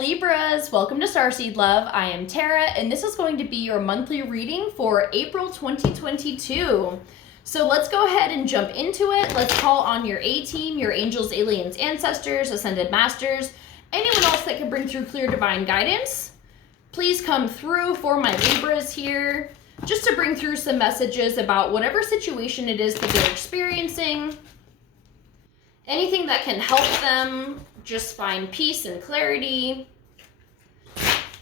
Libras, welcome to Starseed Love. I am Tara, and this is going to be your monthly reading for April 2022. So let's go ahead and jump into it. Let's call on your A-team, your angels, aliens, ancestors, ascended masters, anyone else that can bring through clear divine guidance. Please come through for my Libras here, just to bring through some messages about whatever situation it is that they're experiencing. Anything that can help them just find peace and clarity.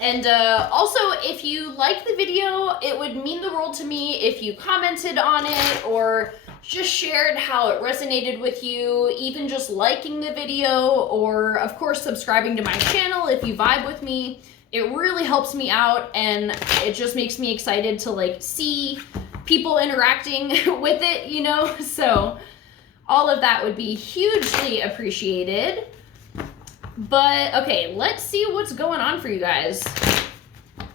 And also, if you like the video, it would mean the world to me if you commented on it or just shared how it resonated with you, even just liking the video, or of course subscribing to my channel if you vibe with me. It really helps me out, and it just makes me excited to like see people interacting with it, you know? So all of that would be hugely appreciated. But okay, let's see what's going on for you guys.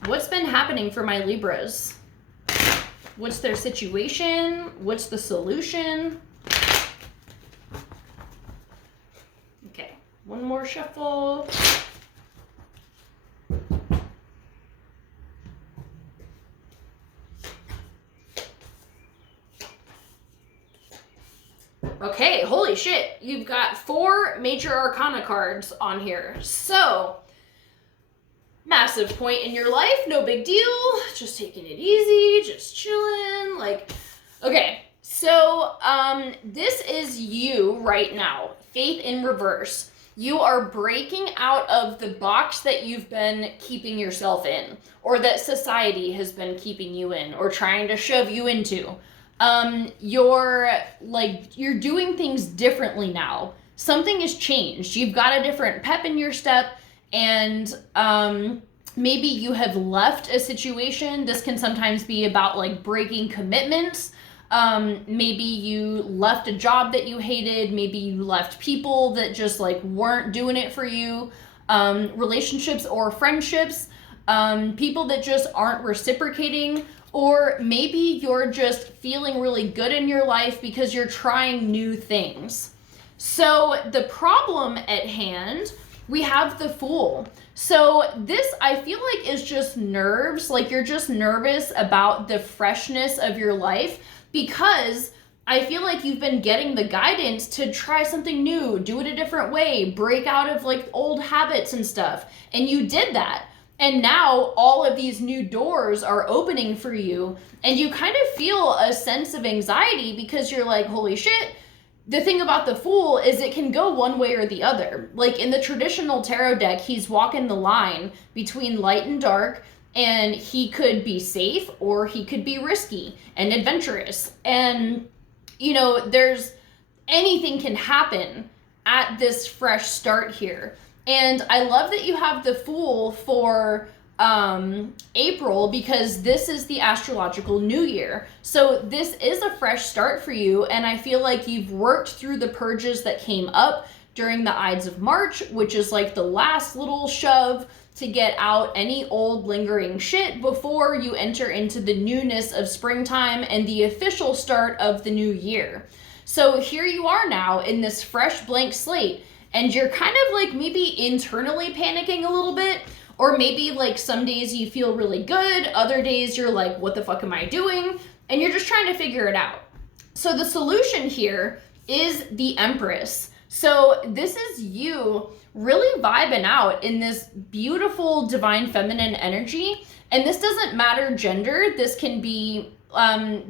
What's been happening for my Libras? What's their situation? What's the solution? Okay, one more shuffle. Okay, holy shit. You've got 4 major arcana cards on here. So, massive point in your life, no big deal. Just taking it easy, just chilling. Like, okay. So, this is you right now. Faith in reverse. You are breaking out of the box that you've been keeping yourself in, or that society has been keeping you in, or trying to shove you into. You're doing things differently now. Something has changed. You've got a different pep in your step, and maybe you have left a situation. This can sometimes be about like breaking commitments. Maybe you left a job that you hated. Maybe you left people that just like weren't doing it for you. Relationships or friendships. People that just aren't reciprocating. Or maybe you're just feeling really good in your life because you're trying new things. So the problem at hand, we have the Fool. So this, I feel like, is just nerves. Like you're just nervous about the freshness of your life because I feel like you've been getting the guidance to try something new, do it a different way, break out of like old habits and stuff. And you did that. And now all of these new doors are opening for you, and you kind of feel a sense of anxiety because you're like, holy shit. The thing about the Fool is it can go one way or the other. Like in the traditional tarot deck, he's walking the line between light and dark, and he could be safe or he could be risky and adventurous. And, you know, anything can happen at this fresh start here. And I love that you have the Fool for April because this is the astrological new year. So this is a fresh start for you, and I feel like you've worked through the purges that came up during the Ides of March, which is like the last little shove to get out any old lingering shit before you enter into the newness of springtime and the official start of the new year. So here you are now in this fresh blank slate. And you're kind of like maybe internally panicking a little bit, or maybe like some days you feel really good, other days you're like, what the fuck am I doing? And you're just trying to figure it out. So the solution here is the Empress. So this is you really vibing out in this beautiful divine feminine energy. And this doesn't matter gender. This can be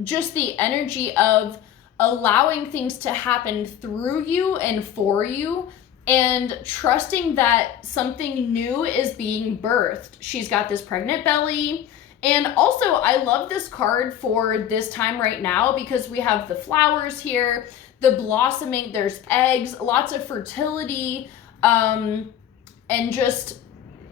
just the energy of allowing things to happen through you and for you, and trusting that something new is being birthed. She's got this pregnant belly. And also, I love this card for this time right now because we have the flowers here, the blossoming, there's eggs, lots of fertility, and just,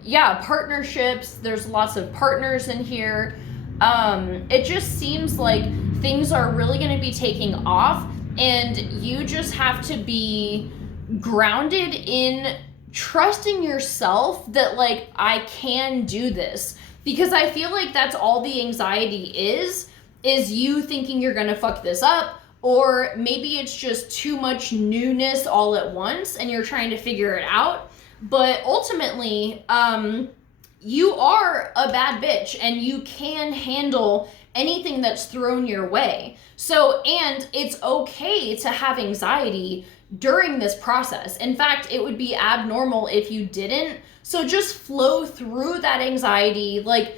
yeah, partnerships. There's lots of partners in here. It just seems like things are really going to be taking off, and you just have to be grounded in trusting yourself that like I can do this, because I feel like that's all the anxiety is you thinking you're gonna fuck this up, or maybe it's just too much newness all at once and you're trying to figure it out. But ultimately, you are a bad bitch and you can handle anything that's thrown your way. So, and it's okay to have anxiety during this process. In fact, it would be abnormal if you didn't. So just flow through that anxiety. Like,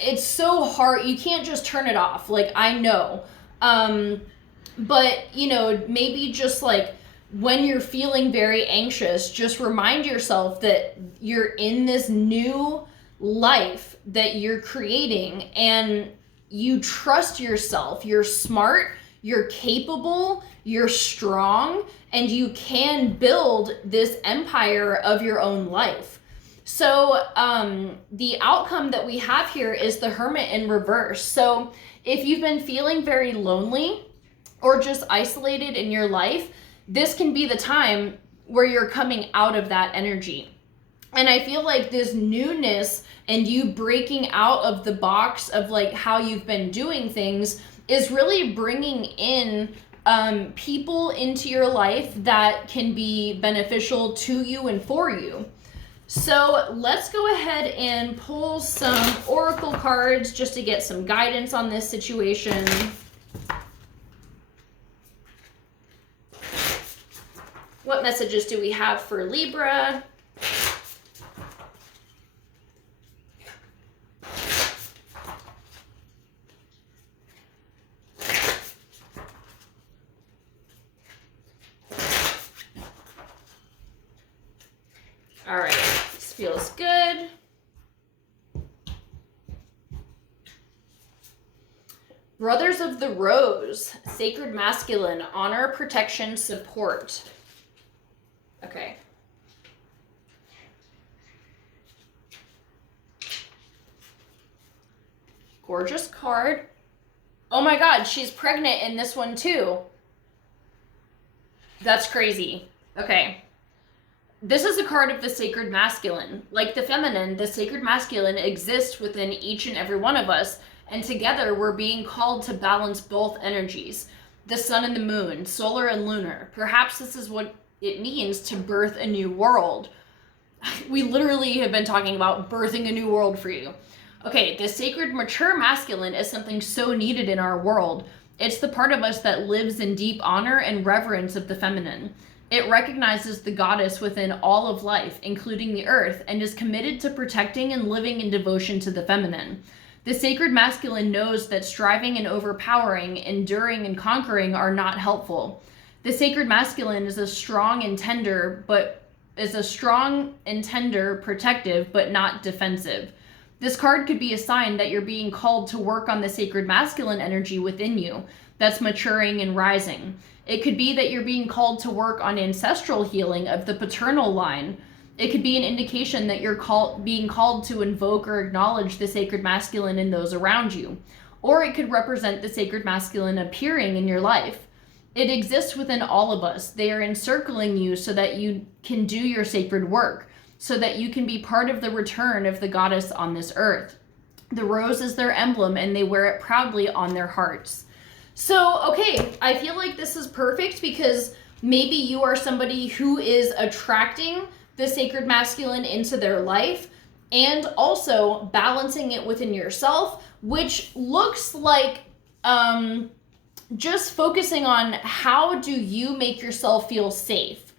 it's so hard. You can't just turn it off. Like, I know. But, you know, maybe just like when you're feeling very anxious, just remind yourself that you're in this new life that you're creating and you trust yourself. You're smart, you're capable, you're strong, and you can build this empire of your own life. So the outcome that we have here is the Hermit in reverse. So if you've been feeling very lonely or just isolated in your life, this can be the time where you're coming out of that energy. And I feel like this newness and you breaking out of the box of like how you've been doing things is really bringing in people into your life that can be beneficial to you and for you. So let's go ahead and pull some oracle cards just to get some guidance on this situation. What messages do we have for Libra? All right, this feels good. Brothers of the Rose, Sacred Masculine, honor, protection, support. Okay. Gorgeous card. Oh my God, she's pregnant in this one too. That's crazy. Okay. This is a card of the Sacred Masculine. Like the feminine, the Sacred Masculine exists within each and every one of us. And together we're being called to balance both energies. The sun and the moon, solar and lunar. Perhaps this is what it means to birth a new world. We literally have been talking about birthing a new world for you. Okay, the sacred mature masculine is something so needed in our world. It's the part of us that lives in deep honor and reverence of the feminine. It recognizes the goddess within all of life, including the earth, and is committed to protecting and living in devotion to the feminine. The sacred masculine knows that striving and overpowering, enduring and conquering are not helpful. The sacred masculine is a strong and tender, protective, but not defensive. This card could be a sign that you're being called to work on the sacred masculine energy within you that's maturing and rising. It could be that you're being called to work on ancestral healing of the paternal line. It could be an indication that you're being called to invoke or acknowledge the sacred masculine in those around you. Or it could represent the sacred masculine appearing in your life. It exists within all of us. They are encircling you so that you can do your sacred work, so that you can be part of the return of the goddess on this earth. The rose is their emblem and they wear it proudly on their hearts. So, okay, I feel like this is perfect because maybe you are somebody who is attracting the sacred masculine into their life and also balancing it within yourself, which looks like just focusing on how do you make yourself feel safe.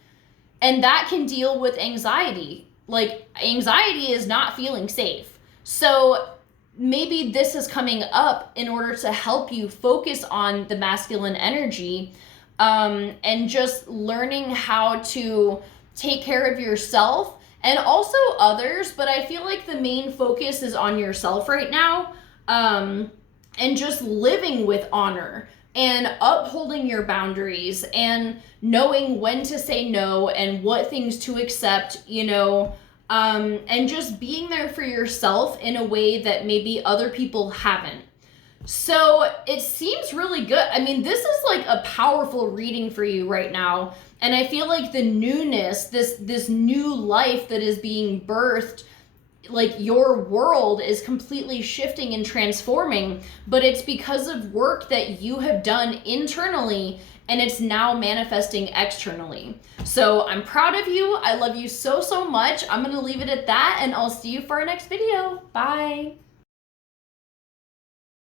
And that can deal with anxiety. Like, anxiety is not feeling safe. So maybe this is coming up in order to help you focus on the masculine energy and just learning how to take care of yourself and also others. But I feel like the main focus is on yourself right now, and just living with honor and upholding your boundaries and knowing when to say no and what things to accept, you know, and just being there for yourself in a way that maybe other people haven't. So it seems really good. I mean, this is like a powerful reading for you right now. And I feel like the newness, this new life that is being birthed like your world is completely shifting and transforming, but it's because of work that you have done internally and it's now manifesting externally. So I'm proud of you. I love you so, so much. I'm going to leave it at that, and I'll see you for our next video. Bye.